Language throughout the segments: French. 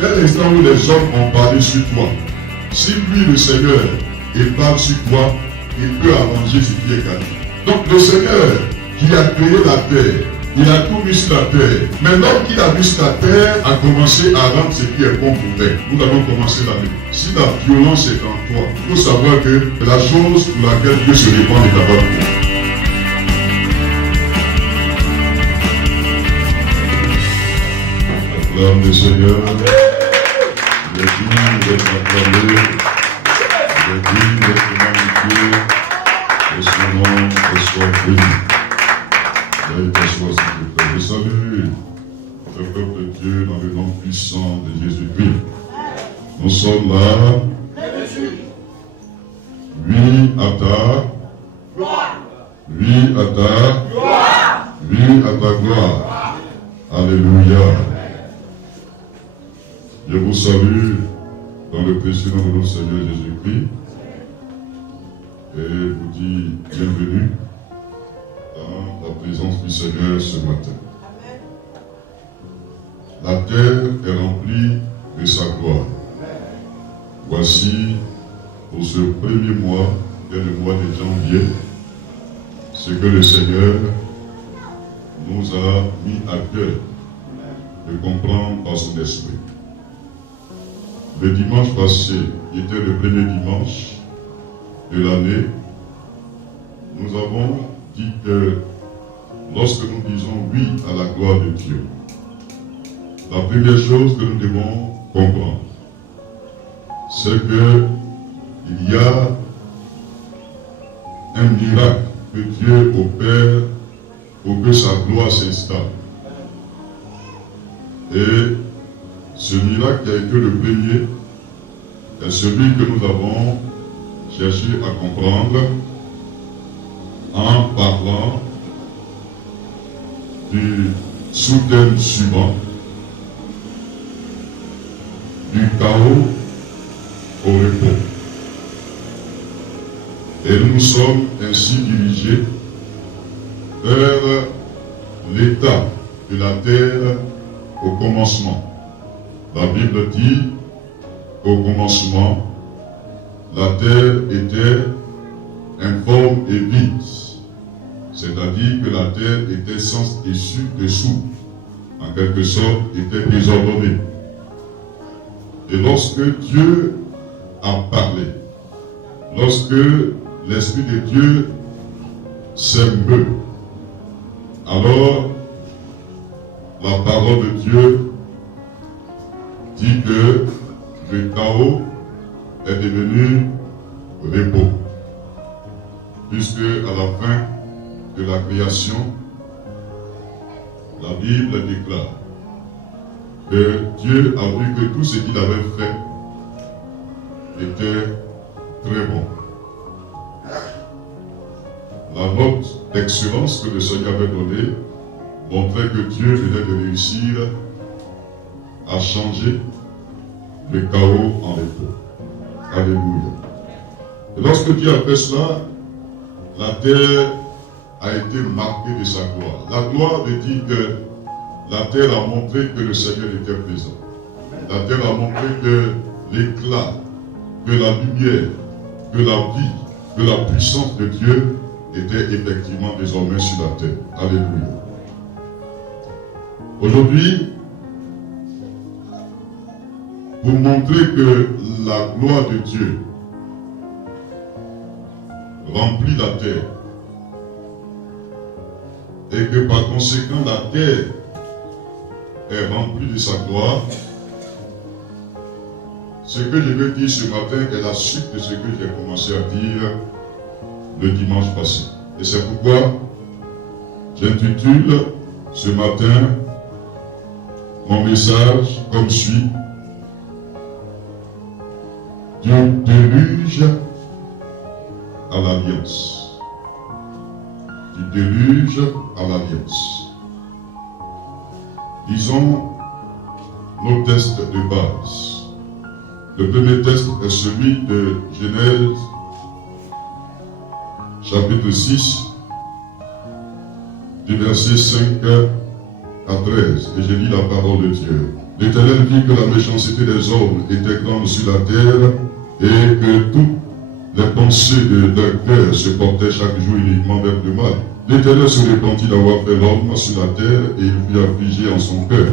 Quel instant où les hommes ont parlé sur toi. Si lui, le Seigneur, il parle sur toi, il peut arranger ce qui est gagné. Donc le Seigneur qui a créé la terre, il a tout mis sur la terre. Mais l'homme qui a mis sur la terre a commencé à rendre ce qui est bon pour lui. Nous avons commencé l'année. Si la violence est en toi, il faut savoir que la chose pour laquelle Dieu se répand est d'abord pour toi. L'homme du Seigneur, il est digne d'être acclamé, il est digne d'être magnifié, et son nom soit béni. Je salue le peuple de Dieu dans le nom puissant de Jésus-Christ. Nous sommes là. Oui à ta gloire. Oui à ta gloire. Oui à ta gloire. Alléluia. Je vous salue dans le précieux nom de notre Seigneur Jésus-Christ et vous dis bienvenue dans la présence du Seigneur ce matin. La terre est remplie de sa gloire. Voici pour ce premier mois, qui est le mois de janvier, ce que le Seigneur nous a mis à cœur de comprendre par son esprit. Le dimanche passé, qui était le premier dimanche de l'année, nous avons dit que lorsque nous disons oui à la gloire de Dieu, la première chose que nous devons comprendre, c'est qu'il y a un miracle que Dieu opère pour que sa gloire s'installe. Et ce miracle qui a été le premier est celui que nous avons cherché à comprendre en parlant du sous-thème suivant, du chaos au repos. Et nous sommes ainsi dirigés vers l'état de la terre au commencement. La Bible dit qu'au commencement, la terre était informe et vide. C'est-à-dire que la terre était sans dessous, en quelque sorte, était désordonnée. Et lorsque Dieu a parlé, lorsque l'Esprit de Dieu s'est meut, alors la parole de Dieu dit que le chaos est devenu repos. Puisque à la fin de la création, la Bible déclare que Dieu a vu que tout ce qu'il avait fait était très bon. La note d'excellence que le Seigneur avait donnée montrait que Dieu venait de réussir à changer le chaos en repos. Alléluia. Et lorsque Dieu a fait cela, la terre a été marquée de sa gloire. La gloire veut dire que la terre a montré que le Seigneur était présent. La terre a montré que l'éclat, que la lumière, que la vie, que la puissance de Dieu était effectivement désormais sur la terre. Alléluia. Aujourd'hui, pour montrer que la gloire de Dieu remplit la terre et que par conséquent la terre est remplie de sa gloire, ce que je veux dire ce matin est la suite de ce que j'ai commencé à dire le dimanche passé. Et c'est pourquoi j'intitule ce matin mon message comme suit: du déluge à l'alliance. Du déluge à l'alliance. Disons nos tests de base. Le premier test est celui de Genèse chapitre 6 du verset 5 à 13, et je lis la parole de Dieu. L'Éternel vit que la méchanceté des hommes était grande sur la terre, et que toutes les pensées de leur cœur se portaient chaque jour uniquement vers le mal. L'Éternel se repentit d'avoir fait l'homme sur la terre, et il fut affligé en son cœur.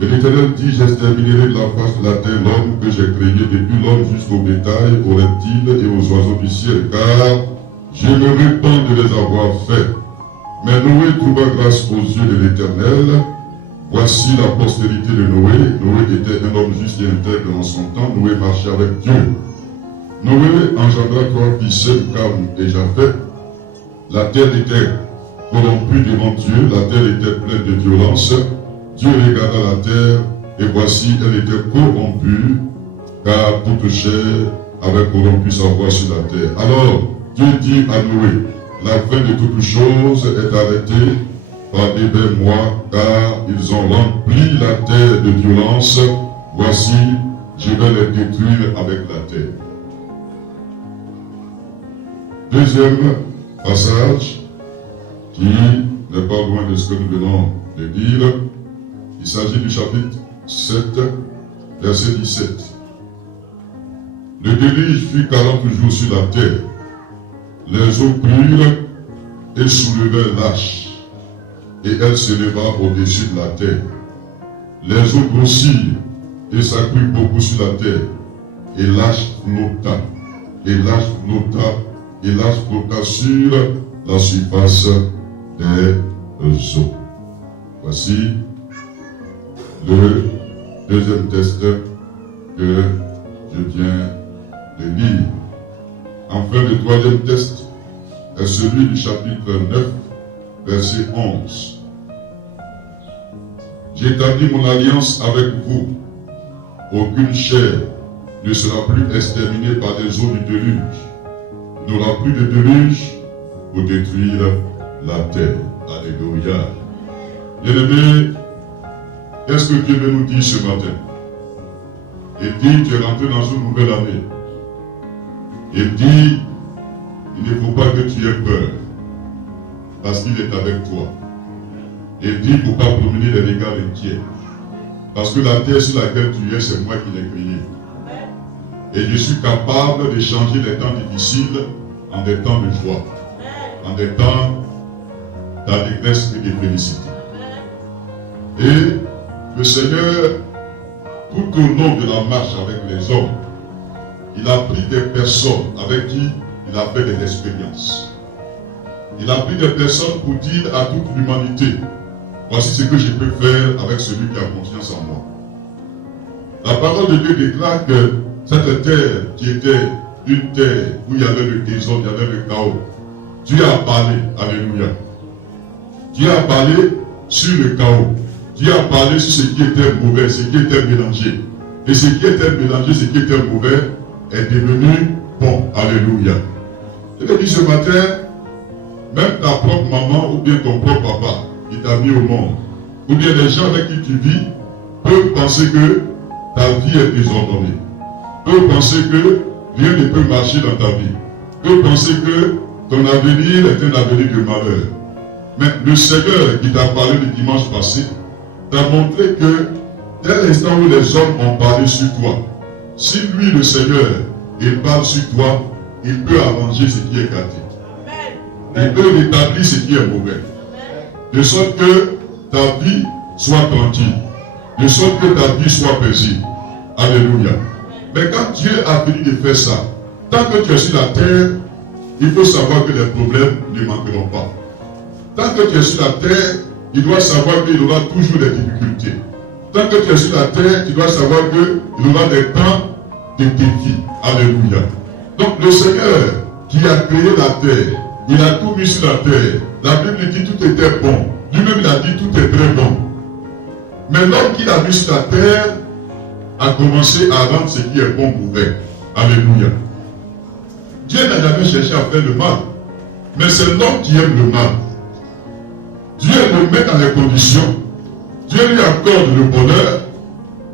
Et l'Éternel dit, j'exterminerai de la face de la terre l'homme que j'ai créé, depuis l'homme jusqu'au bétail, aux reptiles et aux oiseaux du ciel, car je me répands de les avoir faits. Mais Noé trouva grâce aux yeux de l'Éternel. Voici la postérité de Noé. Noé était un homme juste et intègre en son temps. Noé marchait avec Dieu. Noé engendra 3 fils, Cam et Japheth. La terre était corrompue devant Dieu, la terre était pleine de violence. Dieu regarda la terre, et voici, elle était corrompue, car toute chair avait corrompu sa voie sur la terre. Alors, Dieu dit à Noé, la fin de toutes choses est arrêtée par des belles mois, car ils ont rempli la terre de violence. Voici, je vais les détruire avec la terre. Deuxième passage, qui n'est pas loin de ce que nous venons de dire. Il s'agit du chapitre 7, verset 17. Le déluge fut 40 jours sur la terre. Les eaux crurent et soulevèrent l'arche, et elle s'éleva au-dessus de la terre. Les eaux grossirent et s'accrurent beaucoup sur la terre, et l'arche flotta, et l'arche flotta, et l'arche flotta sur la surface des eaux. Voici le deuxième texte que je viens de lire. Enfin, le troisième texte est celui du chapitre 9, verset 11. J'établis mon alliance avec vous. Aucune chair ne sera plus exterminée par les eaux du déluge. Il n'y aura plus de déluge pour détruire la terre. Alléluia. Bien-aimés, qu'est-ce que Dieu veut nous dire ce matin? Il dit, tu es rentré dans une nouvelle année. Il dit, il ne faut pas que tu aies peur, parce qu'il est avec toi. Il dit, il ne faut pas promener les regards inquiets, parce que la terre sur laquelle tu es, c'est moi qui l'ai créée. Et je suis capable de changer les temps difficiles en des temps de joie, en des temps d'allégresse et de félicité. Et le Seigneur, tout au long de la marche avec les hommes, il a pris des personnes avec qui il a fait des expériences. Il a pris des personnes pour dire à toute l'humanité, voici ce que je peux faire avec celui qui a confiance en moi. La parole de Dieu déclare que cette terre qui était une terre où il y avait le désordre, il y avait le chaos, Dieu a parlé, alléluia. Dieu a parlé sur le chaos. Dieu a parlé sur ce qui était mauvais, ce qui était mélangé. Et ce qui était mélangé, ce qui était mauvais, est devenu bon. Alléluia. Je te dis ce matin, même ta propre maman ou bien ton propre papa qui t'a mis au monde, ou bien les gens avec qui tu vis, peuvent penser que ta vie est désordonnée. Peuvent penser que rien ne peut marcher dans ta vie. Peuvent penser que ton avenir est un avenir de malheur. Mais le Seigneur qui t'a parlé le dimanche passé, t'a montré que dès l'instant où les hommes ont parlé sur toi, si lui, le Seigneur, il parle sur toi, il peut arranger ce qui est gâté. Il peut rétablir ce qui est mauvais. De sorte que ta vie soit tranquille. De sorte que ta vie soit paisible. Alléluia. Mais quand Dieu a fini de faire ça, tant que tu es sur la terre, il faut savoir que les problèmes ne manqueront pas. Tant que tu es sur la terre, il doit savoir qu'il aura toujours des difficultés. Tant que tu es sur la terre, tu dois savoir qu'il aura des temps de défis. Alléluia. Donc le Seigneur qui a créé la terre, il a tout mis sur la terre. La Bible dit tout était bon. Lui-même il a dit tout est très bon. Mais l'homme qui l'a mis sur la terre a commencé à rendre ce qui est bon mauvais. Alléluia. Dieu n'a jamais cherché à faire le mal. Mais c'est l'homme qui aime le mal. Dieu le met dans les conditions. Dieu lui accorde le bonheur.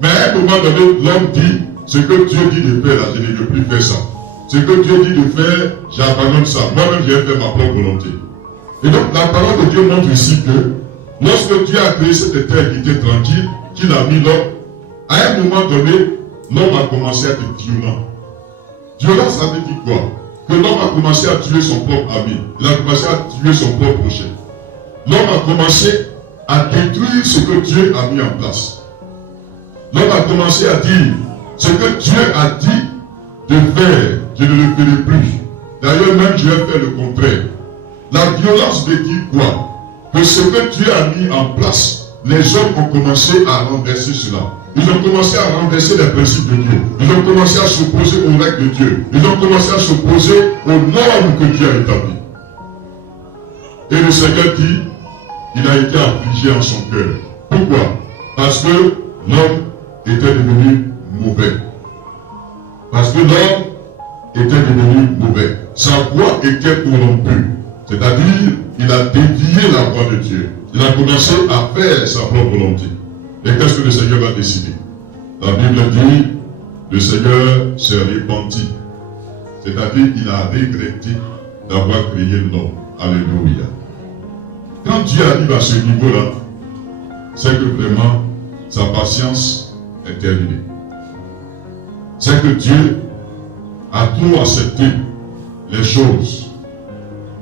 Mais à un moment donné, l'homme dit, ce que Dieu dit de faire, là, je ne veux plus faire ça. Ce que Dieu dit de faire, j'abandonne ça. Moi-même, je vais faire ma propre volonté. Et donc, la parole de Dieu montre ici que Lorsque Dieu a créé cette terre qui était tranquille, qu'il a mis l'homme, à un moment donné, l'homme a commencé à être violent. Violent, ça veut dire quoi? Que l'homme a commencé à tuer son propre ami. Il a commencé à tuer son propre prochain. L'homme a commencé à détruire ce que Dieu a mis en place. L'homme a commencé à dire, ce que Dieu a dit de faire, je ne le ferai plus. D'ailleurs, même je vais faire le contraire. La violence veut dire quoi? Que ce que Dieu a mis en place, les hommes ont commencé à renverser cela. Ils ont commencé à renverser les principes de Dieu. Ils ont commencé à s'opposer aux règles de Dieu. Ils ont commencé à s'opposer aux normes que Dieu a établies. Et le Seigneur dit, il a été affligé en son cœur. Pourquoi? Parce que l'homme était devenu mauvais. Parce que l'homme était devenu mauvais. Sa voix était corrompue. C'est-à-dire, il a dévié la voix de Dieu. Il a commencé à faire sa propre volonté. Et qu'est-ce que le Seigneur va décider? La Bible dit, le Seigneur s'est repenti. C'est-à-dire, il a regretté d'avoir créé l'homme. Alléluia. Quand Dieu arrive à ce niveau-là, c'est que vraiment, sa patience est terminée. C'est que Dieu a trop accepté les choses,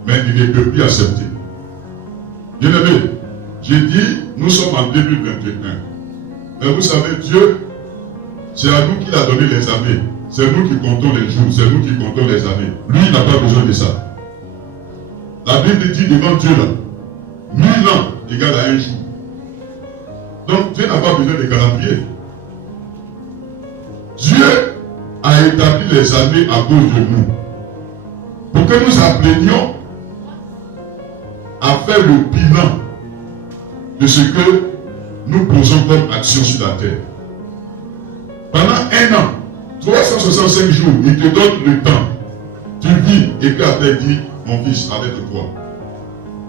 mais il ne peut plus accepter. Bien-aimé, j'ai dit, nous sommes en 2021. Mais vous savez, Dieu, c'est à nous qu'il a donné les années. C'est nous qui comptons les jours, c'est nous qui comptons les années. Lui, il n'a pas besoin de ça. La Bible dit devant Dieu là, 1000 ans égale à un jour. Donc Dieu n'a pas besoin de calendrier. Dieu a établi les années à cause de nous. Pour que nous apprenions à faire le bilan de ce que nous posons comme action sur la terre. Pendant un an, 365 jours, il te donne le temps. Tu vis et puis après il dit, mon fils, arrête-toi.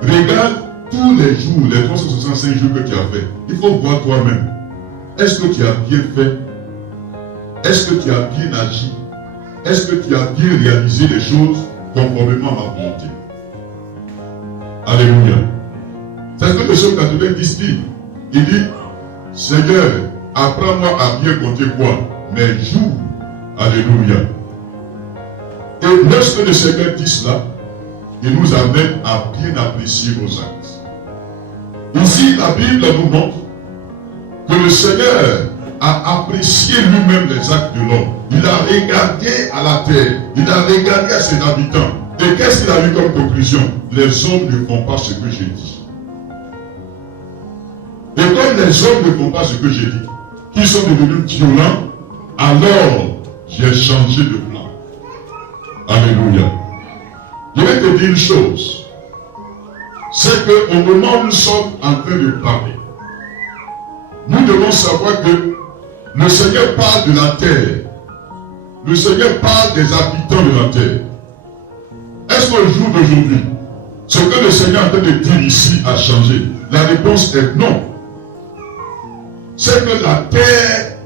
Regarde tous les jours, les 365 jours que tu as fait. Il faut voir toi-même. Est-ce que tu as bien fait? Est-ce que tu as bien agi? Est-ce que tu as bien réalisé les choses conformément à ma volonté? Alléluia. C'est ce que le psaume 90 dit. Il dit, Seigneur, apprends-moi à bien compter quoi? Mes jours. Alléluia. Et lorsque le Seigneur dit cela, il nous amène à bien apprécier nos actes. Ici, la Bible nous montre que le Seigneur a apprécié lui-même les actes de l'homme. Il a regardé à la terre, il a regardé à ses habitants. Et qu'est-ce qu'il a eu comme conclusion? Les hommes ne font pas ce que j'ai dit. Et comme les hommes ne font pas ce que j'ai dit, qu'ils sont devenus violents, alors j'ai changé de plan. Alléluia. Je vais te dire une chose. C'est qu'au moment où nous sommes en train de parler, nous devons savoir que le Seigneur parle de la terre. Le Seigneur parle des habitants de la terre. Est-ce qu'au jour d'aujourd'hui, ce que le Seigneur est en train de dire ici a changé? La réponse est non. C'est que la terre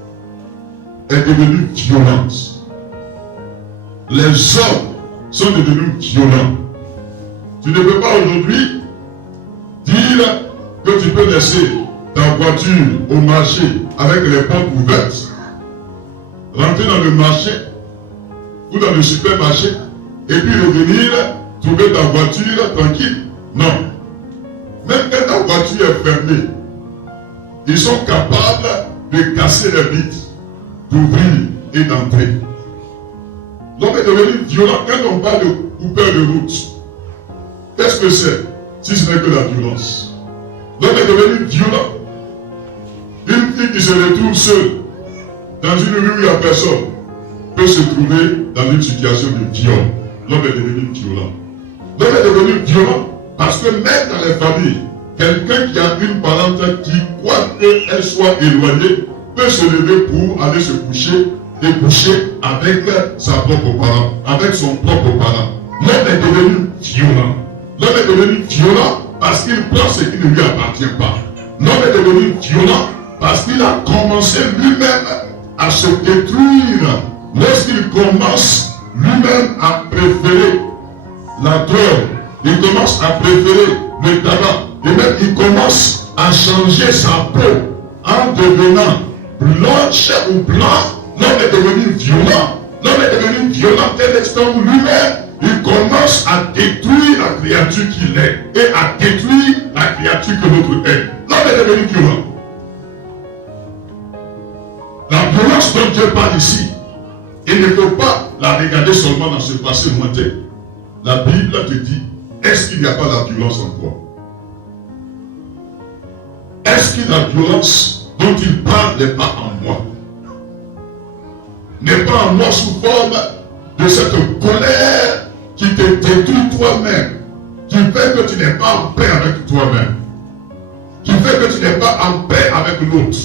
est devenue violente. Les hommes sont devenus violents. Tu ne peux pas aujourd'hui dire que tu peux laisser ta voiture au marché avec les portes ouvertes, rentrer dans le marché ou dans le supermarché et puis revenir trouver ta voiture tranquille. Non. Même quand ta voiture est fermée, ils sont capables de casser les vitres, d'ouvrir et d'entrer. L'homme est devenu violent. Quand on parle de coupeur de route, qu'est-ce que c'est si ce n'est que la violence? L'homme est devenu violent. Une fille qui se retrouve seule dans une rue où il n'y a personne peut se trouver dans une situation de viol. L'homme est devenu violent. L'homme est devenu violent parce que même dans les familles, quelqu'un qui a une parente qui croit qu'elle soit éloignée peut se lever pour aller se coucher et coucher avec sa propre parent, avec son propre parent. L'homme est devenu violent. L'homme est devenu violent parce qu'il prend ce qui ne lui appartient pas. L'homme est devenu violent parce qu'il a commencé lui-même à se détruire. Lorsqu'il commence lui-même à préférer la drogue, il commence à préférer le tabac, et même il commence a changé sa peau en devenant blanche ou blanc, l'homme est devenu violent. L'homme est devenu violent tel instant où lui-même, il commence à détruire la créature qu'il est et à détruire la créature que l'autre est. L'homme est devenu violent. La violence dont Dieu parle ici, il ne faut pas la regarder seulement dans ce passé lointain. La Bible te dit, est-ce qu'il n'y a pas la violence en toi? Est-ce que la violence dont il parle n'est pas en moi? N'est pas en moi sous forme de cette colère qui te détruit toi-même, qui fait que tu n'es pas en paix avec toi-même, qui fait que tu n'es pas en paix avec l'autre,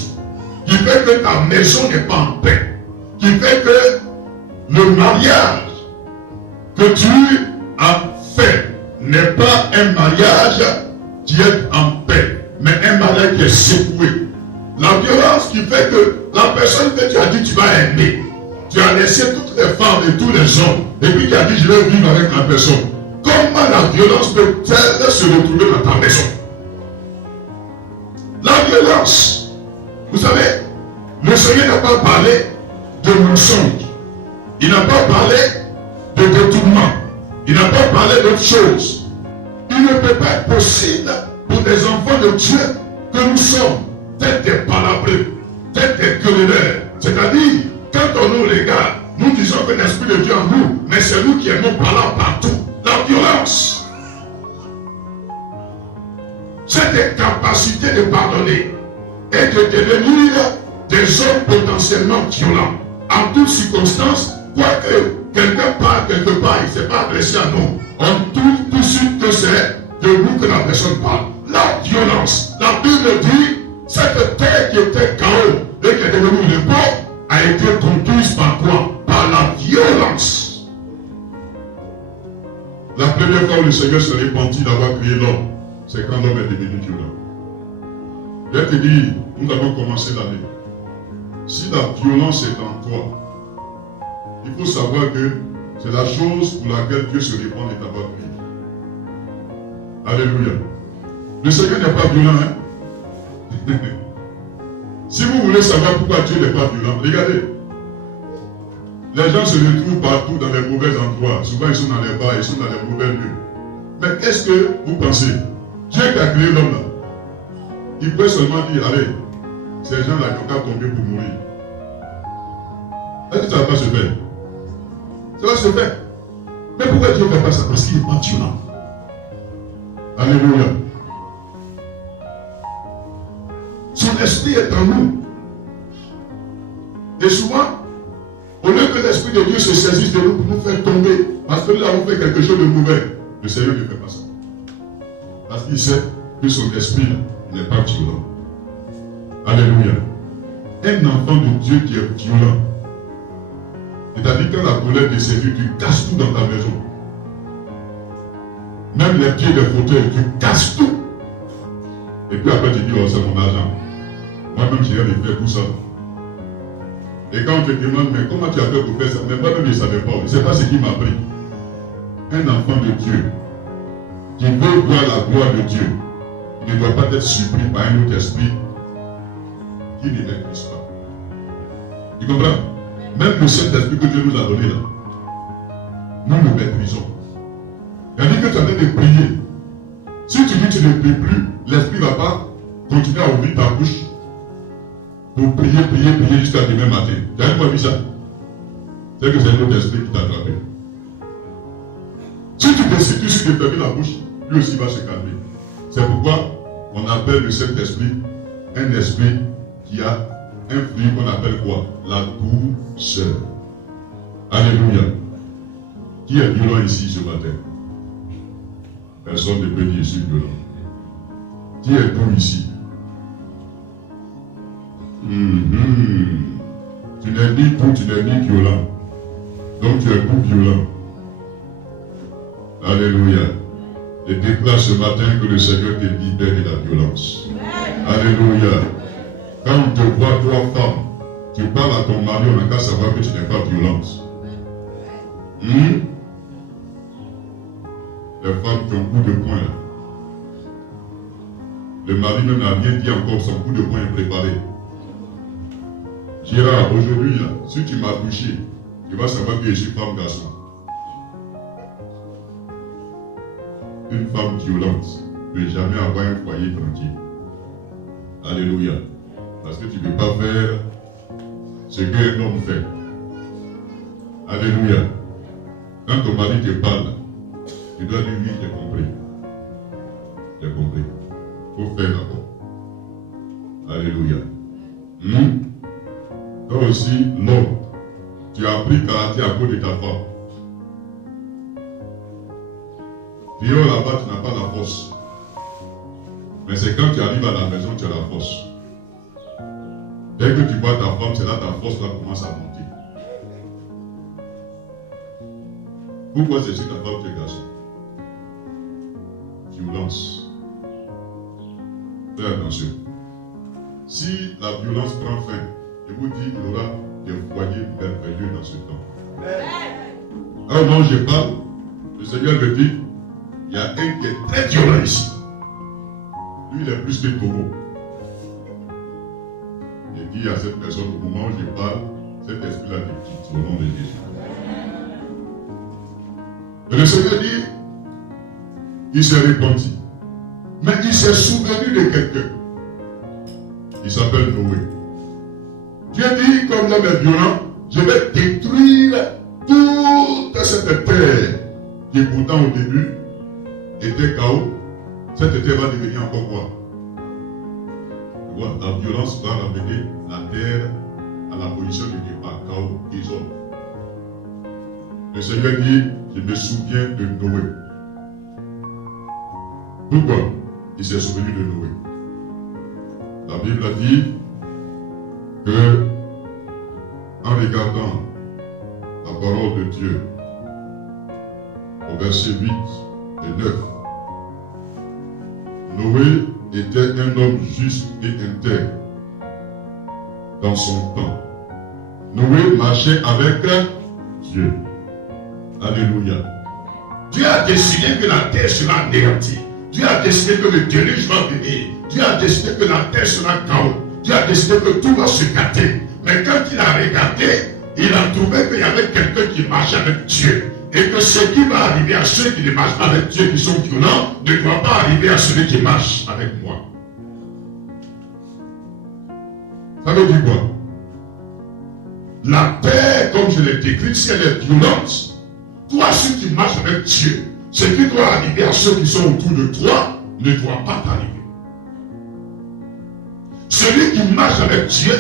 qui fait que ta maison n'est pas en paix, qui fait que le mariage que tu as fait n'est pas un mariage qui est en paix, mais un mariage qui est secoué. La violence qui fait que la personne que tu as dit tu vas aimer, tu as laissé toutes les femmes et tous les hommes, et puis tu as dit je vais vivre avec la personne. Comment la violence peut-elle se retrouver dans ta maison? La violence, vous savez, le Seigneur n'a pas parlé de mensonge, il n'a pas parlé de détournement, il n'a pas parlé d'autre chose. Il ne peut pas être possible pour des enfants de Dieu que nous sommes tels des palabrés, tels des querelleurs. C'est-à-dire, quand on nous regarde, nous disons que l'Esprit de Dieu en nous, mais c'est nous qui aimons parler partout. La violence. Cette incapacité de pardonner et de devenir des hommes potentiellement violents. En toutes circonstances, quoique quelqu'un parle quelque part, il ne s'est pas adressé à nous, on trouve tout de suite que c'est de nous que la personne parle. La violence. La Bible dit, cette terre qui était chaos et qui est devenue repos a été conquise par quoi? Par la violence. La première fois où le Seigneur se repentit d'avoir créé l'homme, c'est quand l'homme est devenu violent. Je vais te dire, nous avons commencé l'année. Si la violence est en toi, il faut savoir que c'est la chose pour laquelle Dieu se répand de t'avoir créé. Alléluia. Le Seigneur n'est pas violent, hein? Si vous voulez savoir pourquoi Dieu n'est pas violent, regardez. Les gens se retrouvent partout dans les mauvais endroits. Souvent, ils sont dans les bars, ils sont dans les mauvais lieux. Mais qu'est-ce que vous pensez? Dieu qui a créé l'homme là, il peut seulement dire, allez, ces gens-là qui ont qu'à tomber pour mourir. Est-ce que ça va pas se faire? Ça va se faire. Mais pourquoi Dieu ne fait pas ça? Parce qu'il n'est pas violent. Alléluia. Son esprit est en nous. Et souvent, au lieu que l'esprit de Dieu se saisisse de nous pour nous faire tomber, parce que nous avons fait quelque chose de mauvais, le Seigneur ne fait pas ça. Parce qu'il sait que son esprit n'est pas violent. Alléluia. Un enfant de Dieu qui est violent, c'est-à-dire quand la colère te séduit, tu casses tout dans ta maison. Même les pieds des fauteuils, tu casses tout. Et puis après tu dis, oh c'est mon argent. Moi-même j'ai rien de faire tout ça. Et quand on te demande, mais comment tu as fait pour faire ça? Mais moi-même je ne savais pas. Je ne sais pas ce qui m'a pris. Un enfant de Dieu qui veut voir la gloire de Dieu, il ne doit pas être surpris par un autre esprit qui ne maîtrise pas. Tu comprends? Même le Saint-Esprit que Dieu nous a donné là, nous le maîtrisons. C'est-à-dire que tu es en train de prier. Si tu dis que tu ne pries plus, l'Esprit ne va pas continuer à ouvrir ta bouche pour prier jusqu'à demain matin. Tu n'as pas vu ça? C'est que c'est un autre esprit qui t'a attrapé. Si tu décides de fermer la bouche, lui aussi va se calmer. C'est pourquoi on appelle le Saint-Esprit un esprit qui a un fruit qu'on appelle quoi? La douceur. Alléluia. Qui est violent ici ce matin? Personne ne peut dire je suis violent. Qui est doux ici? Tu n'es ni doux, tu n'es ni violent. Donc tu es doux violent. Alléluia. Et déclare ce matin que le Seigneur te libère de la violence. Alléluia. Quand on te voit, toi, femme, tu parles à ton mari, on n'a qu'à savoir que tu n'es pas violente. Les femmes qui ont beaucoup de points là. Le mari même n'a rien dit encore, son coup de poing est préparé. Gérard, aujourd'hui, là, si tu m'as touché, tu vas savoir que je suis femme garçon. Une femme violente ne peut jamais avoir un foyer tranquille. Alléluia. Parce que tu ne peux pas faire ce qu'un homme fait. Alléluia. Quand ton mari te parle, tu dois dire oui, j'ai compris. J'ai compris. Il faut faire d'abord. Alléluia. Toi aussi, l'homme, tu as appris karaté à cause de ta femme. Puis là-bas, tu n'as pas la force. Mais c'est quand tu arrives à la maison que tu as la force. Dès que tu vois ta femme, c'est là ta force là commence à monter. Pourquoi c'est sur ta femme que tu es garçon? Violence. Fais attention. Si la violence prend fin, je vous dis qu'il y aura des foyers merveilleux dans ce temps. Alors non, je parle, le Seigneur me dit, il y a un qui est très violent ici. Lui, il est plus que taureau. J'ai dit à cette personne, au moment où je parle, cet esprit-là te quitte au nom de Jésus. Et le Seigneur dit, il s'est repenti. Mais il s'est souvenu de quelqu'un. Il s'appelle Noé. Dieu dit, comme l'homme est violent, je vais détruire toute cette terre qui pourtant au début était chaos. Cette terre va devenir encore quoi? La violence va ramener la terre à la position de départ, chaos, désordre. Le Seigneur dit, je me souviens de Noé. Pourquoi il s'est souvenu de Noé? La Bible a dit que, en regardant la parole de Dieu, au verset 8 et 9, Noé était un homme juste et intègre dans son temps. Noé marchait avec Dieu. Alléluia. Dieu a décidé que la terre sera anéantie. Dieu a décidé que le déluge va venir. Dieu a décidé que la terre sera chaos. Dieu a décidé que tout va se gâter. Mais quand il a regardé, il a trouvé qu'il y avait quelqu'un qui marche avec Dieu. Et que ce qui va arriver à ceux qui ne marchent pas avec Dieu, qui sont violents, ne doit pas arriver à celui qui marche avec moi. Ça veut dire quoi? La terre, comme je l'ai décrit, si elle est violente, toi, si tu marches avec Dieu, ce qui doit arriver à ceux qui sont autour de toi ne doit pas t'arriver. Celui qui marche avec Dieu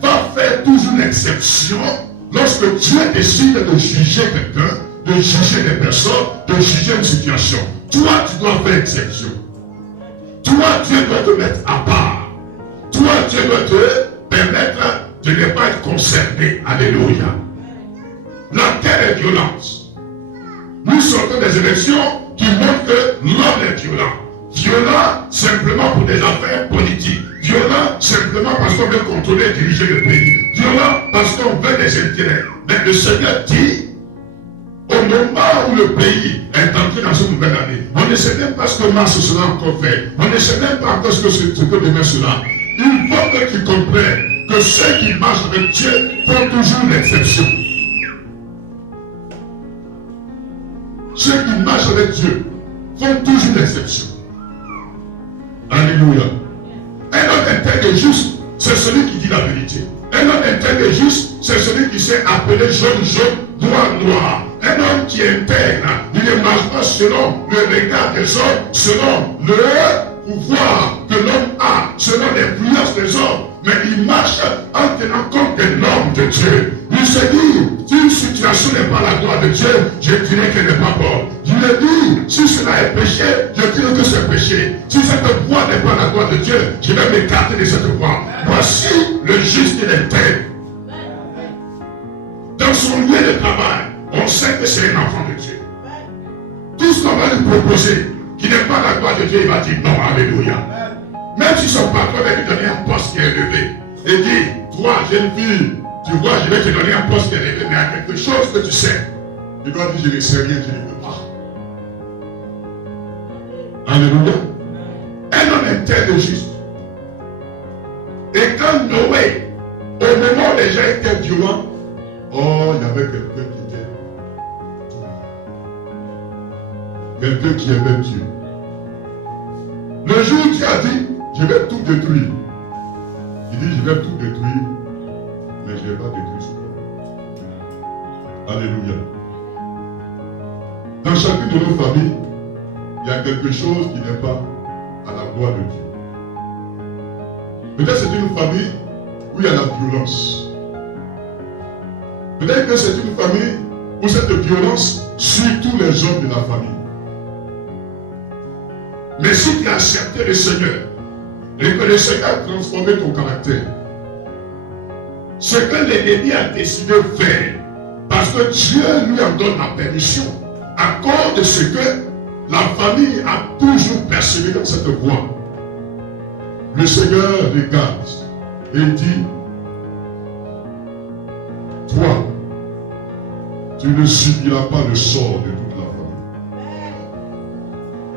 va faire toujours une exception lorsque Dieu décide de juger quelqu'un, de juger des personnes, de juger une situation. Toi, tu dois faire exception. Toi, Dieu doit te mettre à part. Toi, Dieu doit te permettre de ne pas être concerné. Alléluia. La terre est violente. Nous sortons des élections qui montrent que l'homme est violent. Violent simplement pour des affaires politiques. Violent simplement parce qu'on veut contrôler et diriger le pays. Violent parce qu'on veut des intérêts. Mais le Seigneur dit, au moment où le pays est entré dans une nouvelle année, on ne sait même pas ce que mars sera encore fait. On ne sait même pas encore ce que demain sera. Il faut que tu comprennes que ceux qui marchent avec Dieu font toujours l'exception. Ceux qui marchent avec Dieu font toujours l'exception. Alléluia. Un homme intègre et juste, c'est celui qui dit la vérité. Un homme intègre et juste, c'est celui qui sait appeler jaune, jaune, noir, noir. Un homme qui est intègre, il ne marche pas selon le regard des hommes, selon le pouvoir que l'homme a, selon l'influence des hommes. Mais il marche en tenant compte de l'homme de Dieu. Il se dit, si une situation n'est pas la gloire de Dieu, je dirais qu'elle n'est pas bonne. Je le dis, si cela est péché, je dirais que c'est péché. Si cette voie n'est pas la gloire de Dieu, je vais m'écarter de cette voie. Voici le juste et l'intègre. Dans son lieu de travail, on sait que c'est un enfant de Dieu. Tout ce qu'on va lui proposer, qui n'est pas la gloire de Dieu, il va dire non, alléluia. Même si son patron va lui donner un poste qui est élevé, et dit, toi, jeune fille, tu vois, je vais te donner un poste qui est élevé, mais il y a quelque chose que tu sais. Il doit dire, je ne sais rien, je ne peux pas. Alléluia. Un homme intègre et juste. Et quand Noé, au moment où les gens étaient violents, oh, il y avait quelqu'un qui était quelqu'un qui aimait Dieu. Le jour où Dieu a dit, je vais tout détruire. Il dit, je vais tout détruire, mais je ne vais pas détruire ce peuple. Alléluia. Dans chacune de nos familles, il y a quelque chose qui n'est pas à la gloire de Dieu. Peut-être c'est une famille où il y a la violence. Peut-être que c'est une famille où cette violence suit tous les hommes de la famille. Mais si tu as accepté le Seigneur, et que le Seigneur a transformé ton caractère, ce que l'ennemi a décidé de faire, parce que Dieu lui en donne la permission, à cause de ce que la famille a toujours persévéré dans cette voie, le Seigneur regarde et dit, toi, tu ne subiras pas le sort de toute la famille.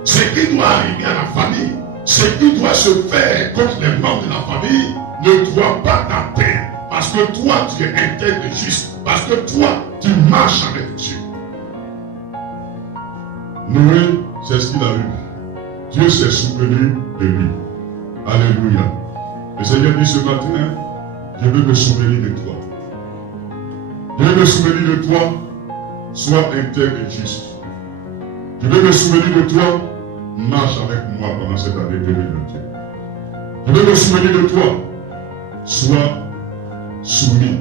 Ce qui doit arriver à la famille, ce qui doit se faire contre les membres de la famille, ne doit pas t'atteindre. Parce que toi, tu es intègre et juste. Parce que toi, tu marches avec Dieu. Noé, c'est ce qu'il a eu. Dieu s'est souvenu de lui. Alléluia. Le Seigneur dit ce matin, je veux me souvenir de toi. Je veux me souvenir de toi, sois intègre et juste. Je veux me souvenir de toi, marche avec moi pendant cette année 2021. Je veux me souvenir de toi, sois soumis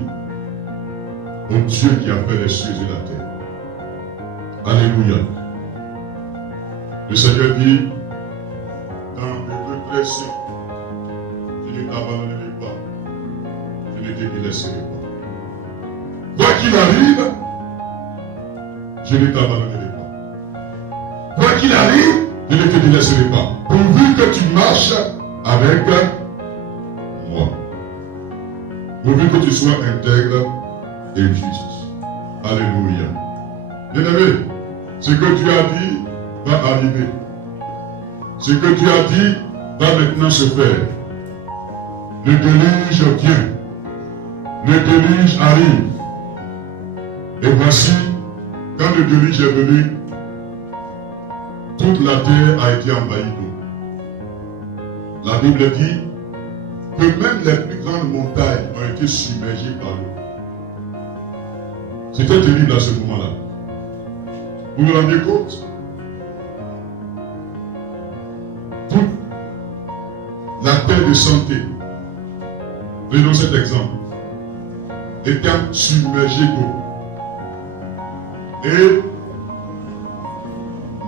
au Dieu qui a fait les cieux et la terre. Alléluia. Le Seigneur dit, dans le très saint, je ne t'abandonnerai pas, je ne te délaisserai pas. Quoi qu'il arrive, je ne t'abandonnerai pas. Quoi qu'il arrive, je ne te délaisserai pas. Pourvu que tu marches avec moi. Pourvu que tu sois intègre et juste. Alléluia. Bien-aimé, ce que Dieu a dit va arriver. Ce que Dieu a dit va maintenant se faire. Le déluge vient. Le déluge arrive. Et voici, quand le déluge est venu, toute la terre a été envahie d'eau. La Bible dit que même les plus grandes montagnes ont été submergées par l'eau. C'était terrible à ce moment-là. Vous vous rendez compte? Toute la terre de santé, prenons cet exemple, était submergée d'eau. Et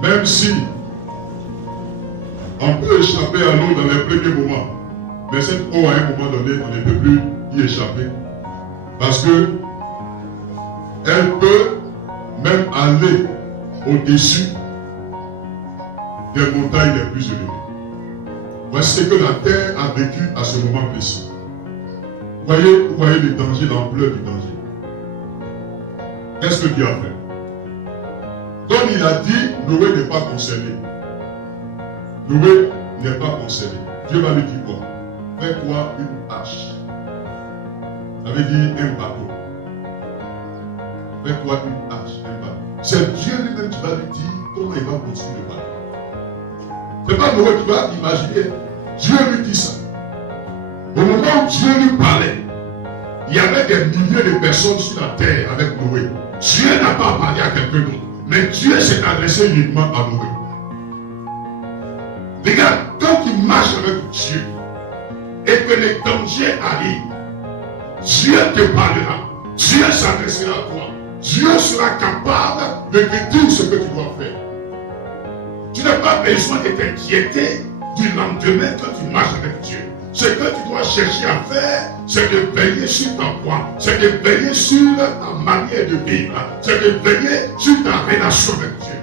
même si on peut échapper à l'eau dans les premiers moments, mais cette eau, à un moment donné, on ne peut plus y échapper. Parce que elle peut même aller au-dessus des montagnes les plus élevées. Voici ce que la terre a vécu à ce moment précis. Vous voyez le danger, l'ampleur du danger. Qu'est-ce que Dieu a fait? Comme il a dit, Noé n'est pas concerné. Noé n'est pas concerné. Dieu va lui dire quoi? Fais-toi une hache. Ça veut dire un bateau. Fais-toi une hache, un bateau. C'est Dieu lui-même qui va lui dire comment il va construire le bateau. Ce n'est pas Noé qui va imaginer. Dieu lui dit ça. Au moment où Dieu lui parlait, il y avait des milliers de personnes sur la terre avec Noé. Dieu n'a pas parlé à quelqu'un d'autre. Mais Dieu s'est adressé uniquement à Noé. Regarde, quand tu marches avec Dieu et que les dangers arrivent, Dieu te parlera. Dieu s'adressera à toi. Dieu sera capable de te dire ce que tu dois faire. Tu n'as pas besoin de t'inquiéter du lendemain quand tu marches avec Dieu. Ce que tu dois chercher à faire, c'est de veiller sur ta foi, c'est de veiller sur ta manière de vivre, c'est de veiller sur ta relation avec Dieu.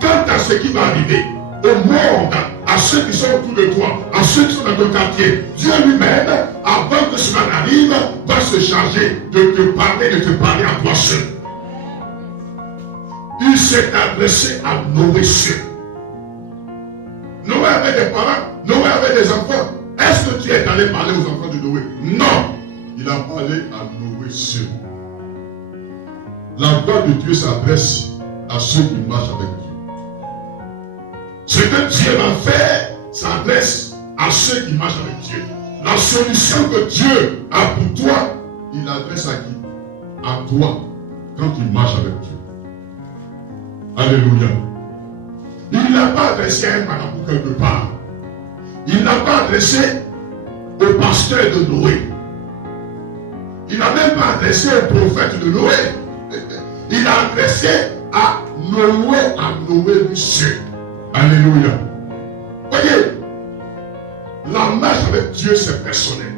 Quant à ce qui va arriver au monde, à ceux qui sont autour de toi, à ceux qui sont dans ton quartier, Dieu lui-même, avant que cela n'arrive, va se charger de te parler à toi seul. Il s'est adressé à Noé seul. Noé avait des parents. Noé avait des enfants. Est-ce que Dieu est allé parler aux enfants de Noé? Non. Il a parlé à Noé seul. La voix de Dieu s'adresse à ceux qui marchent avec Dieu. Ce que Dieu va faire s'adresse à ceux qui marchent avec Dieu. La solution que Dieu a pour toi, il l'adresse à qui? À toi, quand tu marches avec Dieu. Alléluia. Il n'a pas adressé à un marabout quelque part. Il n'a pas adressé au pasteur de Noé. Il n'a même pas adressé au prophète de Noé. Il a adressé à Noé lui seul. Alléluia. Voyez, la marche avec Dieu, c'est personnel.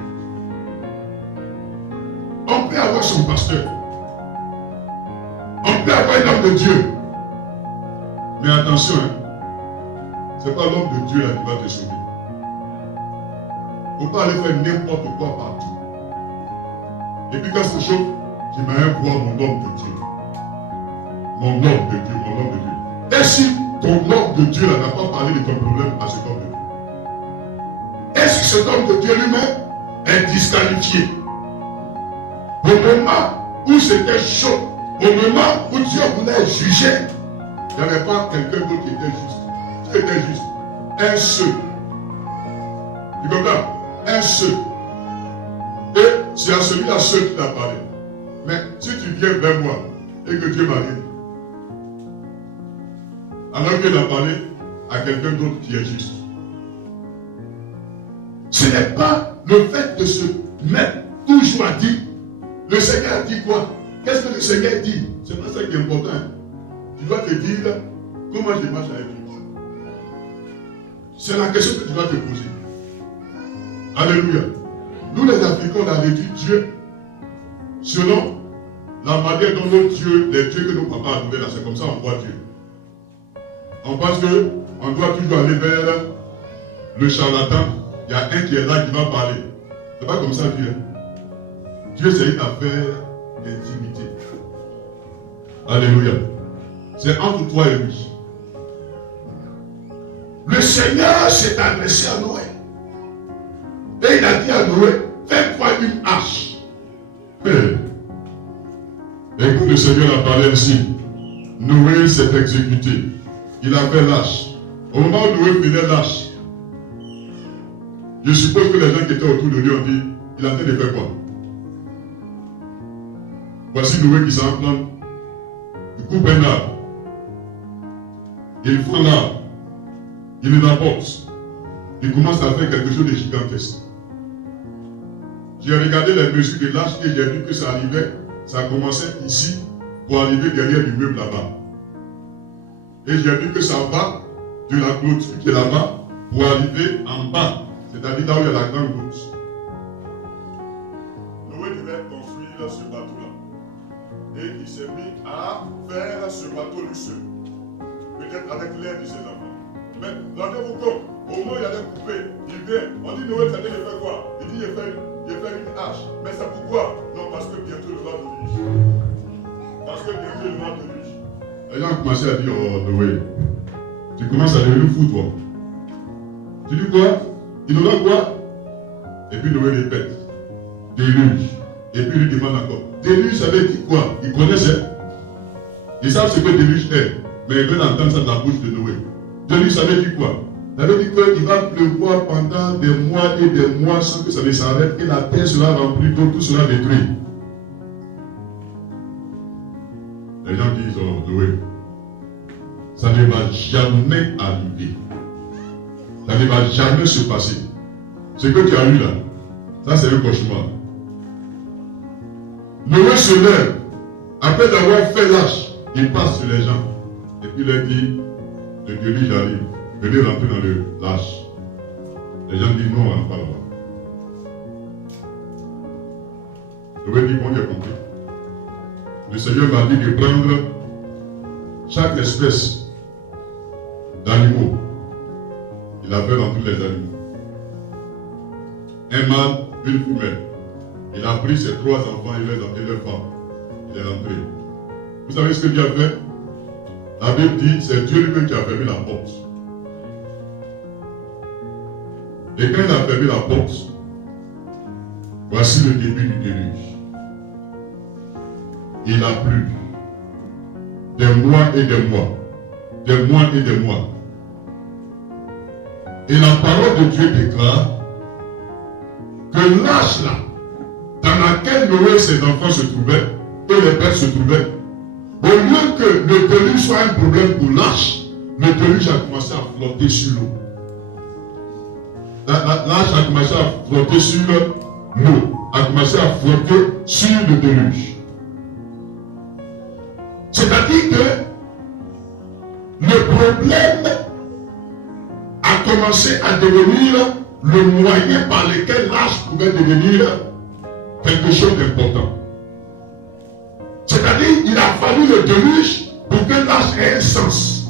On peut avoir son pasteur. On peut avoir l'homme de Dieu. Mais attention, ce n'est pas l'homme de Dieu là qui va te sauver. Il ne faut pas aller faire n'importe quoi partout. Et puis quand c'est chaud, tu m'as voir mon homme de Dieu. Mon homme de Dieu, mon homme de Dieu. Et si ton homme de Dieu n'a pas parlé de ton problème à cet homme de Dieu? Et si cet homme de Dieu lui-même est disqualifié? Au moment où c'était chaud, au moment où Dieu voulait juger, il n'y avait pas quelqu'un d'autre qui était juste. Qui était juste? Un seul. Tu comprends? Un seul. Et c'est à celui-là seul qui t'a parlé. Mais si tu viens vers moi et que Dieu m'a dit, alors qu'il a parlé à quelqu'un d'autre qui est juste. Ce n'est pas le fait de se mettre toujours à dire, le Seigneur a dit quoi? Qu'est-ce que le Seigneur dit? C'est pas ça qui est important. Tu dois te dire, comment je marche avec Dieu? C'est la question que tu dois te poser. Alléluia. Nous les Africains, on a réduit Dieu selon la manière dont nos dieux, les dieux que nos papas adoraient là, c'est comme ça on voit Dieu. On pense qu'on doit toujours aller vers le charlatan. Il y a un qui est là qui va parler. C'est pas comme ça Dieu. Dieu c'est une affaire d'intimité. Alléluia. C'est entre toi et lui. Le Seigneur s'est adressé à Noé. Et il a dit à Noé, fais-toi une hache. Et quand le Seigneur a parlé ainsi, Noé s'est exécuté. Il a fait l'âche. Au moment où Noé faisait l'âche, je suppose que les gens qui étaient autour de lui ont dit, il a fait de faire quoi? Voici Noé qui s'en prend. Il coupe un arbre. Il fend l'arbre. Il l'apporte. Il commence à faire quelque chose de gigantesque. J'ai regardé les mesures de l'âge et j'ai vu que ça arrivait, ça commençait ici pour arriver derrière l'immeuble là-bas. Et j'ai vu que ça va de la clôture qui est là-bas pour arriver en bas, c'est-à-dire là où il y a la grande route. Noé devait construire ce bateau-là. Et il s'est mis à faire ce bateau lui seul. Peut-être avec l'aide de ses enfants. Mais rendez-vous compte, au moment où il allait couper, il vient. On dit Noé, ça vient de faire quoi? Il dit, il fait une hache. Mais c'est pourquoi? Non, parce que bientôt le vent de riche. Parce que bientôt le vent de riche. Les gens ont commencé à dire, oh Noé, tu commences à devenir fou toi. Tu dis quoi? Il nous donne quoi? Et puis Noé répète, déluge. Et puis il lui demande encore, déluge ça veut dire quoi? Ils connaissent, ils savent ce que déluge est. Mais ils veulent entendre ça de la bouche de Noé. Déluge ça veut dire quoi? Ça veut dire qu'il va pleuvoir pendant des mois et des mois sans que ça ne s'arrête et la terre sera remplie, donc tout sera détruit. Les gens disent, oh Noé, ça ne va jamais arriver. Ça ne va jamais se passer. Ce que tu as eu là, ça c'est un cauchemar. Noé se lève, après avoir fait l'âche, il passe sur les gens. Et puis il leur dit, le déluge arrive. Venez rentrer dans le lâche. Les gens disent non, on n'en parle pas. Je vais dire qu'on a compris. Le Seigneur m'a dit de prendre chaque espèce d'animaux. Il a fait rentrer les animaux. Un mâle, une femelle. Il a pris ses 3 enfants et leurs femmes. Il est rentré. Vous savez ce que Dieu a fait? La Bible dit, c'est Dieu lui-même qui a fermé la porte. Et quand il a fermé la porte, voici le début du déluge. Il a plu des mois et des mois, des mois et des mois. Et la parole de Dieu déclare que l'âge là, dans laquelle Noé et ses enfants se trouvaient, et les pères se trouvaient, au lieu que le déluge soit un problème pour l'âge, le déluge a commencé à flotter sur l'eau. L'âge a commencé à flotter sur l'eau, a commencé à flotter sur le déluge. C'est-à-dire que le problème a commencé à devenir le moyen par lequel l'âge pouvait devenir quelque chose d'important. C'est-à-dire qu'il a fallu le déluge pour que l'âge ait un sens.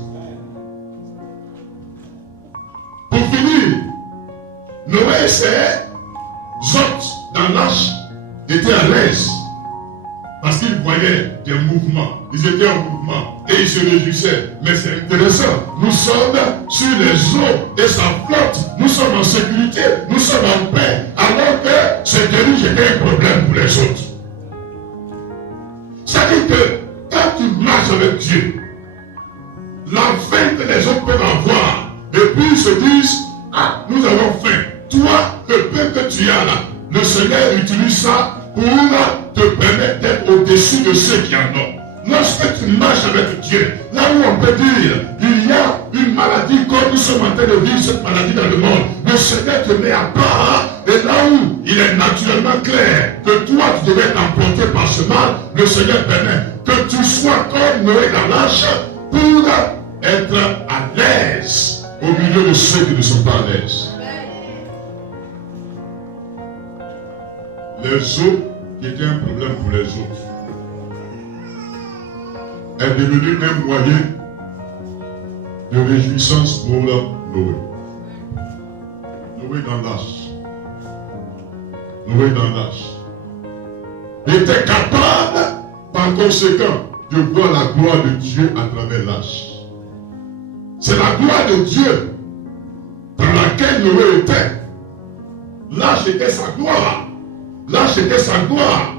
Pour finir, Noé et ses hôtes dans l'âge étaient à l'aise parce qu'ils voyaient des mouvements. Ils étaient en mouvement et ils se réjouissaient. Mais c'est intéressant. Nous sommes sur les eaux et ça flotte. Nous sommes en sécurité. Nous sommes en paix. Alors que ce déluge était un problème pour les autres. C'est-à-dire que quand tu marches avec Dieu, la faim que les autres peuvent avoir, et puis ils se disent, ah, nous avons faim. Toi, le pain que tu as là, le Seigneur utilise ça pour te permettre d'être au-dessus de ceux qui en ont. Lorsque tu marches avec Dieu, là où on peut dire, il y a une maladie, comme nous sommes en train de vivre cette maladie dans le monde, le Seigneur te met à part, et là où il est naturellement clair que toi tu devais être emporté par ce mal, le Seigneur permet que tu sois comme Noé dans l'arche pour être à l'aise au milieu de ceux qui ne sont pas à l'aise. Les eaux qui étaient un problème pour les autres est devenu un moyen de réjouissance pour Noé. Noé dans l'arche. Noé dans l'arche. Il était capable, par conséquent, de voir la gloire de Dieu à travers l'arche. C'est la gloire de Dieu dans laquelle Noé était. L'arche était sa gloire. L'arche était sa gloire.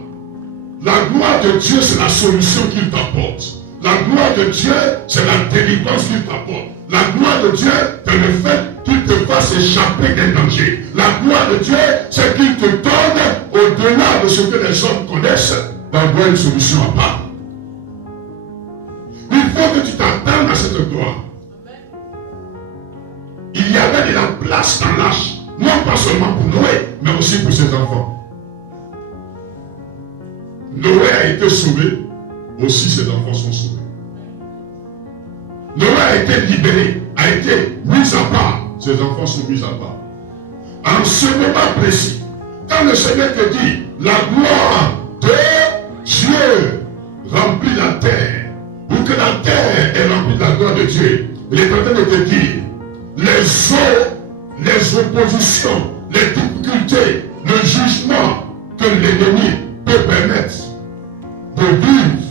La gloire de Dieu, c'est la solution qu'il t'apporte. La gloire de Dieu, c'est la délivrance qu'il t'apporte. La gloire de Dieu, c'est le fait qu'il te fasse échapper d'un danger. La gloire de Dieu, c'est qu'il te donne, au-delà de ce que les hommes connaissent, d'avoir une solution à part. Il faut que tu t'attendes à cette gloire. Il y avait de la place dans l'arche, non pas seulement pour Noé, mais aussi pour ses enfants. Noé a été sauvé, aussi ses enfants sont sauvés. Noé a été libéré, a été mis à part, ses enfants sont mis à part. En ce moment précis, quand le Seigneur te dit, la gloire de Dieu remplit la terre, ou que la terre est remplie de la gloire de Dieu, il est en train de te dire, les eaux, les oppositions, les difficultés, le jugement que l'ennemi peut permettre de vivre,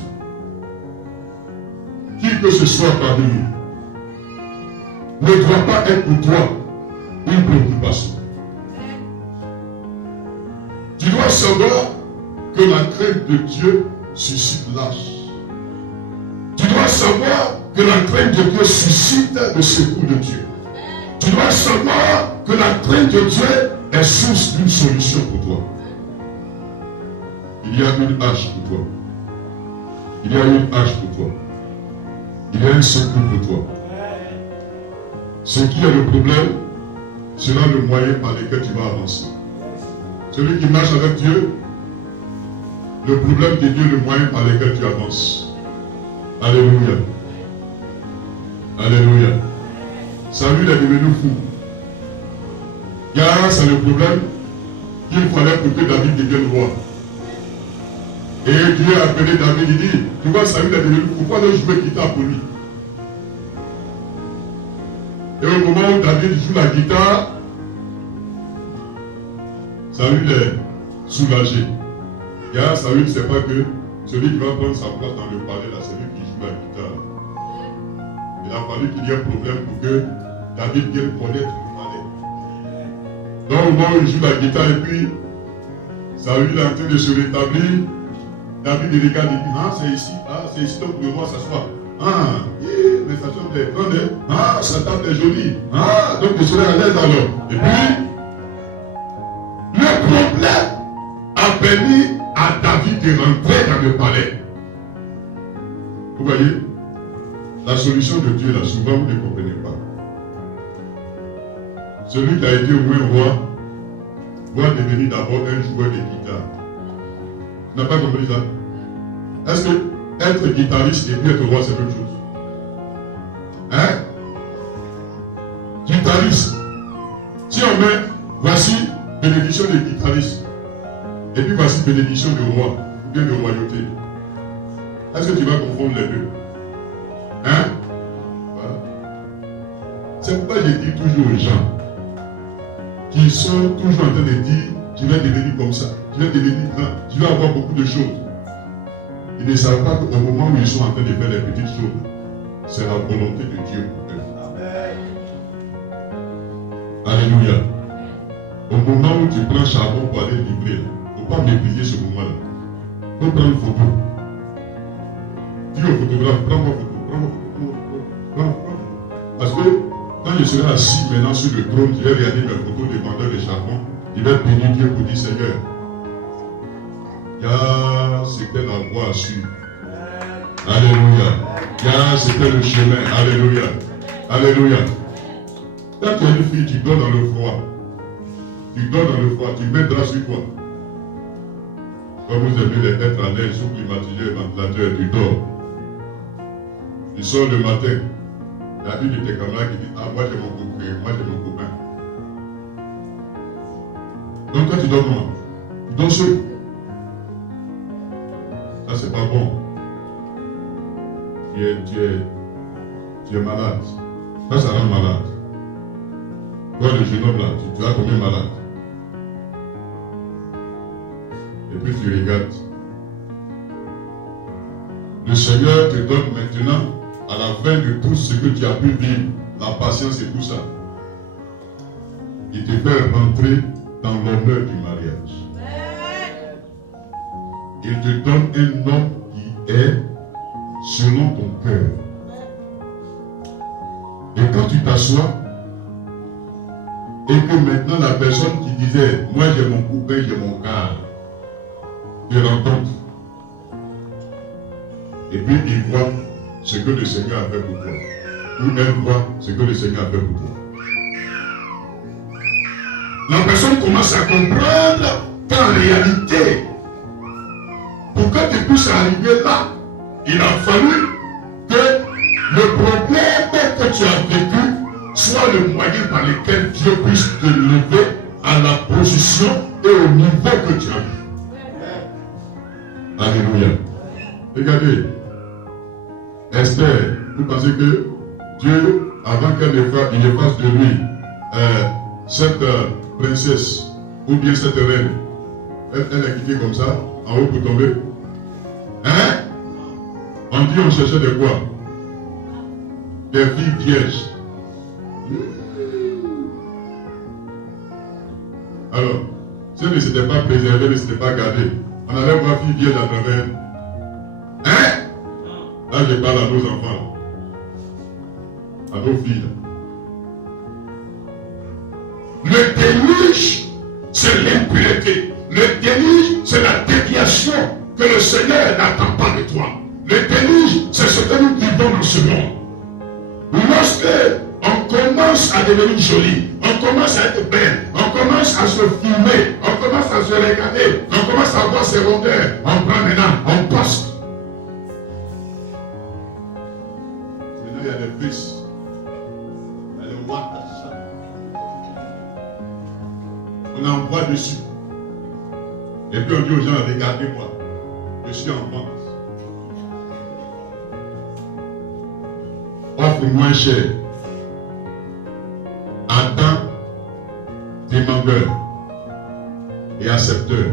qui que ce soit parmi nous, ne doit pas être pour toi une préoccupation. Tu dois savoir que la crainte de Dieu suscite l'âge. Tu dois savoir que la crainte de Dieu suscite le secours de Dieu. Tu dois savoir que la crainte de Dieu est source d'une solution pour toi. Il y a une hache pour toi. Il y a une hache pour toi. Il y a un secours pour toi. Ce qui est le problème sera le moyen par lequel tu vas avancer. Celui qui marche avec Dieu, le problème devient le moyen par lequel tu avances. Alléluia. Alléluia. Samuel est devenu fou. Car c'est le problème qu'il fallait pour que David devienne roi. Et Dieu a appelé David, il dit, tu vois, Samuel est devenu fou. Pourquoi ne jouer guitare pour lui? Et au moment où David joue la guitare, Samuel est soulagé. Car Samuel ne sait pas que celui qui va prendre sa place dans le palais, là, c'est lui qui joue la guitare. Il a fallu qu'il y ait un problème pour que David vienne connaître le palais. Dans le moment où il joue la guitare et puis Saül est en train de se rétablir, David il regarde et dit, ah c'est ici donc le roi s'assoit. Ah, mais ça tombe des grandes, ah, sa table est jolie. Ah, donc je serai à l'aise alors. Et puis, le problème a permis à David de rentrer dans le palais. Vous voyez, la solution de Dieu là, souvent vous ne comprenez pas. Celui qui a été au moins roi doit devenir d'abord un joueur de guitare. Tu n'as pas compris ça? Est-ce que être guitariste et puis être roi, c'est la même chose? Hein? Guitariste. Si on met, voici bénédiction de guitariste, et puis voici bénédiction de roi, ou bien de royauté. Est-ce que tu vas confondre les deux? Hein? Voilà. C'est pourquoi je dis toujours aux gens qui sont toujours en train de dire, je vais devenir comme ça, je vais devenir grand, je vais avoir beaucoup de choses. Ils ne savent pas qu'au moment où ils sont en train de faire les petites choses, c'est la volonté de Dieu pour eux. Alléluia. Au moment où tu prends charbon pour aller livrer, il ne faut pas mépriser ce moment-là. Il faut prendre une photo. Dis au photographe, prends-moi photo, prends-moi photo. Parce que quand je serai assis maintenant sur le trône, je vais regarder mes photos des vendeurs de charbon, je vais bénir Dieu pour dire, Seigneur, c'était la voie à suivre. Alléluia. C'était le chemin. Alléluia. Alléluia. Quand tu es une fille, tu dors dans le froid. Tu dors dans le froid, tu mets drap sur toi. Quand vous aimez les être à l'aise, sous climatiseur, ventilateur, tu dors. Tu sors le matin. Il y a une de tes camarades qui dit, ah, moi j'ai mon copain, moi j'ai mon copain. Donc quand tu dors comment? Tu dors seul. Ça c'est pas bon. Tu es malade. Ça rend malade. Toi le jeune homme là, tu vas tomber malade. Et puis tu regardes. Le Seigneur te donne maintenant, à la fin de tout ce que tu as pu vivre, la patience et tout ça. Il te fait rentrer dans l'honneur du mariage. Il te donne un homme qui est selon ton cœur. Et quand tu t'assois, et que maintenant la personne qui disait, moi j'ai mon copain, j'ai mon gars, te rencontre. Et puis il voit ce que le Seigneur a fait pour toi. Ou elle voit ce que le Seigneur a fait pour toi. La personne commence à comprendre qu'en réalité, pour que tu puisses arriver là, il a fallu que le problème que tu as vécu soit le moyen par lequel Dieu puisse te lever à la position et au niveau que tu as vu. Alléluia. Regardez, Esther, vous pensez que Dieu, avant qu'elle ne fasse de lui cette princesse ou bien cette reine, elle est quittée comme ça, en haut pour tomber? Hein? On dit on cherchait de quoi? Des filles vierges. Alors, si elle ne s'était pas préservée, ne s'était pas gardée, on allait voir fille vierge à travers. Hein? Là, je parle à nos enfants, à nos filles. Le déluge, c'est l'impureté. Le déluge, c'est la déviation que le Seigneur n'attend pas de toi. Le déluge, c'est ce que nous vivons dans ce monde. Lorsque on commence à devenir joli, on commence à être belle, on commence à se filmer, on commence à se regarder, on commence à voir ses rondeurs, on prend maintenant, on passe. Maintenant, il y a des fils. Il y a des rois à ça. On envoie dessus. Et puis on dit aux gens, regardez-moi, je suis en vente. Offre moins cher. Attends demandeur et accepteur.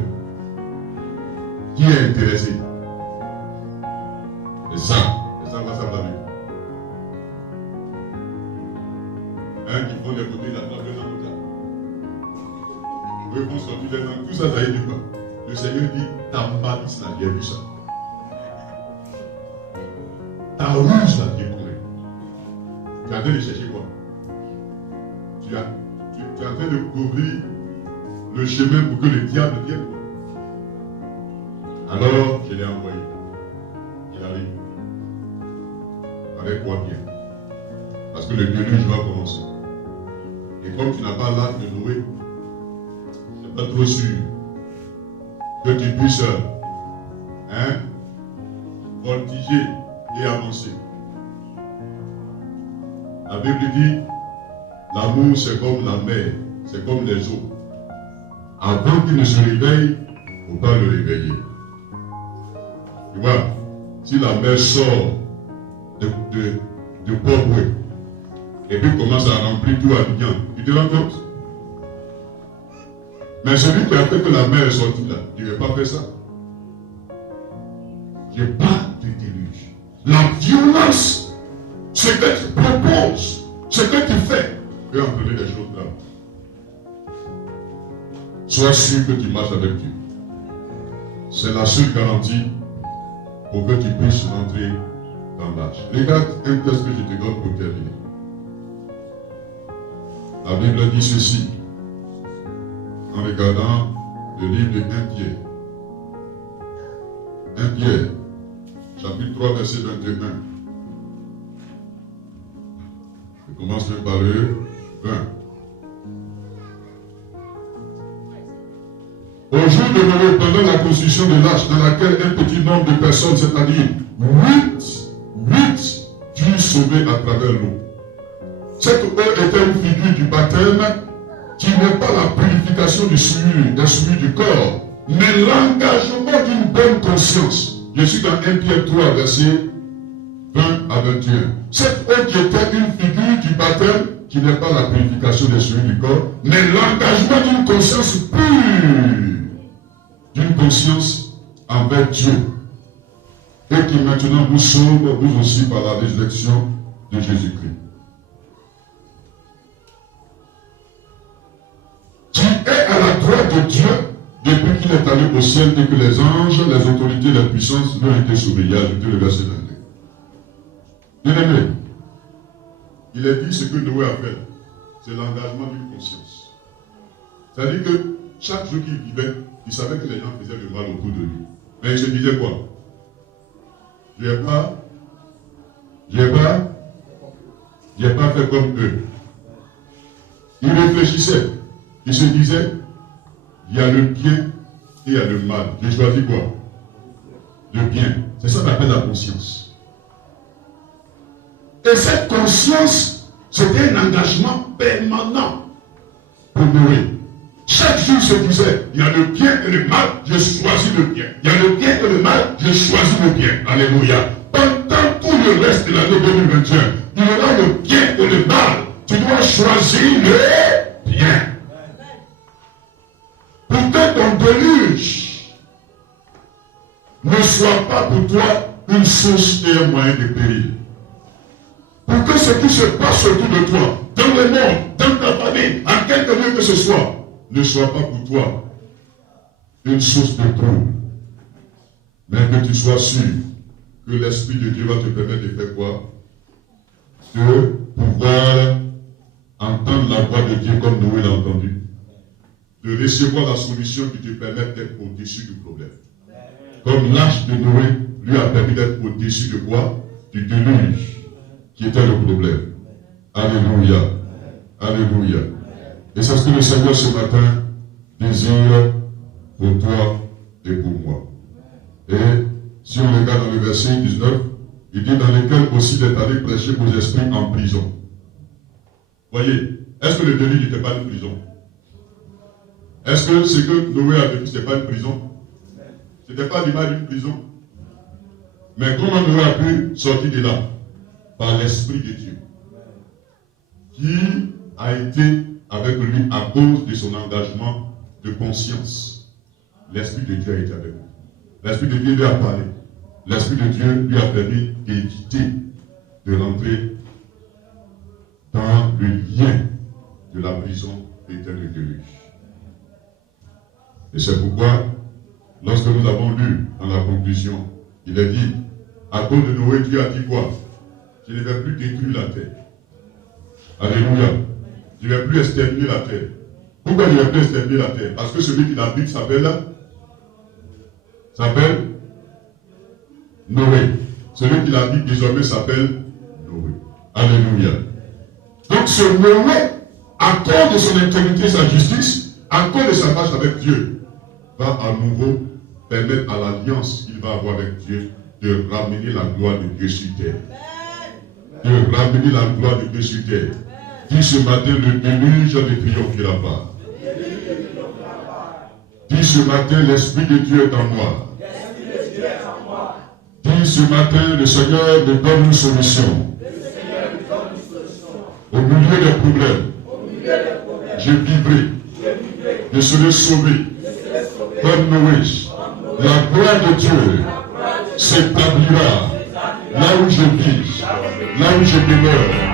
Qui est intéressé? Et ça va s'abandonner. Un qui font des côtés, la table de l'autre. malice là, j'ai vu ça. Ta ruse là, tu es tombé. Tu es en train de chercher quoi? Tu es en train de couvrir le chemin pour que le diable vienne. Alors, je l'ai envoyé. Il arrive. Avec toi bien. Parce que le déluge va commencer. Et comme tu n'as pas l'âge de Noé, je n'ai pas trop sûr que tu puisses voltiger et avancer. La Bible dit, l'amour c'est comme la mer, c'est comme les eaux. Avant qu'il ne se réveille, il ne faut pas le réveiller. Tu vois, si la mer sort de Port-Boué, et puis commence à remplir tout Abidjan, tu te rends compte? Mais celui qui a fait que la mer est sortie là, il ne veut pas faire ça. Je parle de déluge. La violence, ce que tu proposes, ce que tu fais, peut entraîner des choses là. Sois sûr que tu marches avec Dieu. C'est la seule garantie pour que tu puisses rentrer dans l'âge. Regarde un texte que je te donne pour terminer. La Bible dit ceci, en regardant le livre de 1 Pierre. 1 Pierre, chapitre 3, verset 21. Je commence même par le 20. Au jour de Noé, pendant la construction de l'arche, dans laquelle un petit nombre de personnes, c'est-à-dire 8 furent sauvés à travers l'eau. Cette eau était une figure du baptême qui n'est pas la purification des souillures du corps, mais l'engagement d'une bonne conscience. Je suis dans 1 Pierre 3, verset 20 à 21. Cette eau qui était une figure du baptême qui n'est pas la purification des souillures du corps, mais l'engagement d'une conscience pure, d'une conscience envers Dieu, et qui maintenant nous sauve, nous aussi, par la résurrection de Jésus-Christ. Qui est à la droite de Dieu depuis qu'il est allé au ciel et que les anges, les autorités, les puissances lui ont été sauvés. Il a ajouté le verset 22. Bien aimé, il est dit ce que Noé a fait, c'est l'engagement d'une conscience. C'est-à-dire que chaque jour qu'il vivait, il savait que les gens faisaient le mal autour de lui. Mais il se disait quoi? Je n'ai pas fait comme eux. Il réfléchissait. Il se disait, il y a le bien et il y a le mal. J'ai choisi quoi? Le bien. C'est ça qu'on appelle la conscience. Et cette conscience, c'était un engagement permanent pour Noé. Chaque jour, il se disait, il y a le bien et le mal, je choisis le bien. Il y a le bien et le mal, je choisis le bien. Alléluia. Pendant tout le reste de l'année 2021, il y aura le bien et le mal. Tu dois choisir le bien. Pour que ton déluge ne soit pas pour toi une source et un moyen de péril. Pour que ce qui se passe autour de toi, dans le monde, dans ta famille, en quelque lieu que ce soit, ne soit pas pour toi une source de trouble. Mais que tu sois sûr que l'Esprit de Dieu va te permettre de faire quoi? De pouvoir entendre la voix de Dieu comme Noé l'a entendu. De recevoir la solution qui te permet d'être au-dessus du problème. Comme l'âge de Noé lui a permis d'être au-dessus de quoi? Du déluge qui était le problème. Alléluia. Alléluia. Et c'est ce que le Seigneur ce matin désire pour toi et pour moi. Et si on regarde dans le verset 19, il dit dans lequel aussi il est allé prêcher aux esprits en prison. Voyez, est-ce que le déluge n'était pas une prison? Est-ce que ce que Noé a vécu, ce n'était pas une prison? Ce n'était pas l'image d'une prison. Mais comment Noé a pu sortir de là? Par l'Esprit de Dieu, qui a été avec lui à cause de son engagement de conscience. L'Esprit de Dieu a été avec lui. L'Esprit de Dieu lui a parlé. L'Esprit de Dieu lui a permis d'éviter de rentrer dans le lien de la prison et de déluge. Et c'est pourquoi Lorsque nous avons lu dans la conclusion, il est dit, à cause de Noé, Dieu a dit quoi? Je ne vais plus détruire la terre. Alléluia. Je ne vais plus exterminer la terre. Pourquoi je ne vais plus exterminer la terre? Parce que celui qui l'habite s'appelle Noé. Celui qui l'habite désormais s'appelle Noé. Alléluia. Donc ce Noé, à cause de son intégrité et sa justice, à cause de sa marche avec Dieu, va à nouveau permettre à l'alliance qu'il va avoir avec Dieu de ramener la gloire de Dieu sur terre. De ramener la gloire de Dieu sur terre. Dis ce matin, le déluge ne triomphera pas. Dis ce matin, l'Esprit de Dieu est en moi. Dis ce matin, le Seigneur me donne une solution. Au milieu des problèmes, je vivrai. Je serai sauvé. Comme Noé, la gloire de Dieu s'établira là où je vis, là où je demeure.